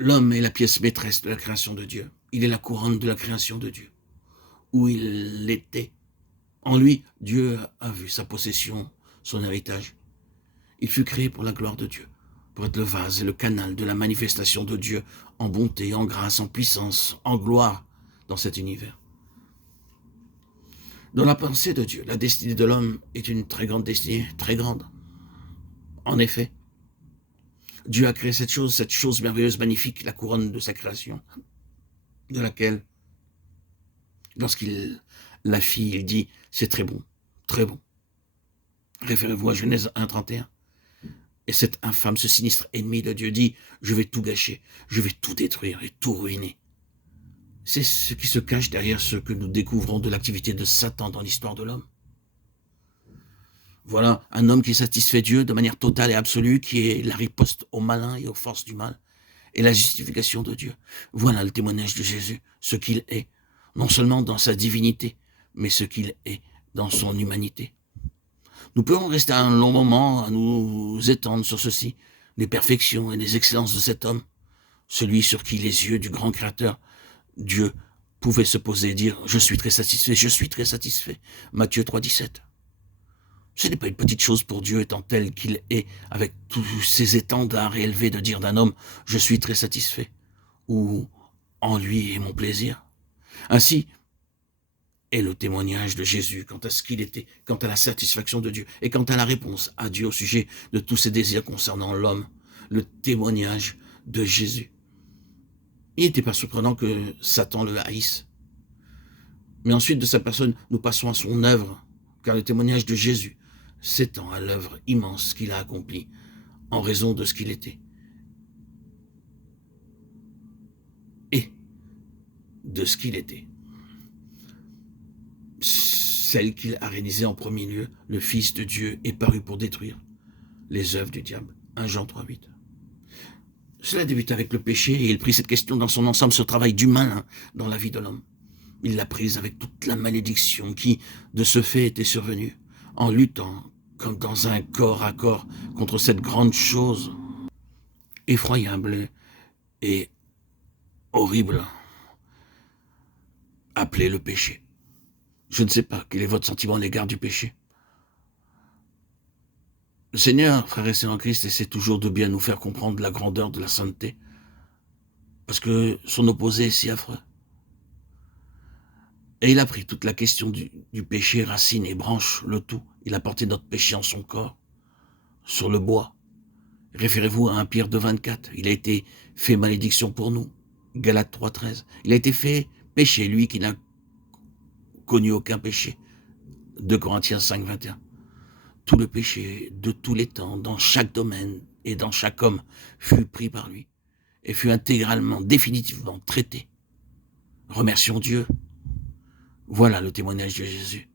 L'homme est la pièce maîtresse de la création de Dieu. Il est la couronne de la création de Dieu. Où il était. En lui, Dieu a vu sa possession, son héritage. Il fut créé pour la gloire de Dieu, pour être le vase et le canal de la manifestation de Dieu en bonté, en grâce, en puissance, en gloire dans cet univers. Dans la pensée de Dieu, la destinée de l'homme est une très grande destinée, très grande. En effet, Dieu a créé cette chose merveilleuse, magnifique, la couronne de sa création, de laquelle, lorsqu'il la fit, il dit, c'est très bon, très bon. Référez-vous à Genèse 1, 31. Et cet infâme, ce sinistre ennemi de Dieu dit, je vais tout gâcher, je vais tout détruire et tout ruiner. C'est ce qui se cache derrière ce que nous découvrons de l'activité de Satan dans l'histoire de l'homme. Voilà un homme qui satisfait Dieu de manière totale et absolue, qui est la riposte au malin et aux forces du mal, et la justification de Dieu. Voilà le témoignage de Jésus, ce qu'il est, non seulement dans sa divinité, mais ce qu'il est dans son humanité. Nous pouvons rester un long moment à nous étendre sur ceci, les perfections et les excellences de cet homme, celui sur qui les yeux du grand Créateur, Dieu, pouvaient se poser et dire « Je suis très satisfait, je suis très satisfait ». Matthieu 3, 17. Ce n'est pas une petite chose pour Dieu étant tel qu'il est, avec tous ses étendards élevés, de dire d'un homme « Je suis très satisfait » ou « En lui est mon plaisir ». Ainsi est le témoignage de Jésus quant à ce qu'il était, quant à la satisfaction de Dieu et quant à la réponse à Dieu au sujet de tous ses désirs concernant l'homme, le témoignage de Jésus. Il n'était pas surprenant que Satan le haïsse. Mais ensuite de sa personne, nous passons à son œuvre, car le témoignage de Jésus s'étend à l'œuvre immense qu'il a accomplie en raison de ce qu'il était et de ce qu'il était. Celle qu'il a réalisée en premier lieu, le Fils de Dieu est paru pour détruire les œuvres du diable. 1 Jean 3, 8. Cela débute avec le péché et il prit cette question dans son ensemble, ce travail du malin dans la vie de l'homme. Il l'a prise avec toute la malédiction qui, de ce fait, était survenue, en luttant comme dans un corps à corps contre cette grande chose effroyable et horrible appelée le péché. Je ne sais pas quel est votre sentiment à l'égard du péché. Le Seigneur, frères et sœurs en Christ, essaie toujours de bien nous faire comprendre la grandeur de la sainteté, parce que son opposé est si affreux. Et il a pris toute la question du péché, racine et branche, le tout. Il a porté notre péché en son corps, sur le bois. Référez-vous à 1 Pierre 2, 24. Il a été fait malédiction pour nous. Galates 3, 13. Il a été fait péché, lui qui n'a connu aucun péché. 2 Corinthiens 5, 21. Tout le péché de tous les temps, dans chaque domaine et dans chaque homme, fut pris par lui et fut intégralement, définitivement traité. Remercions Dieu. Voilà le témoignage de Jésus.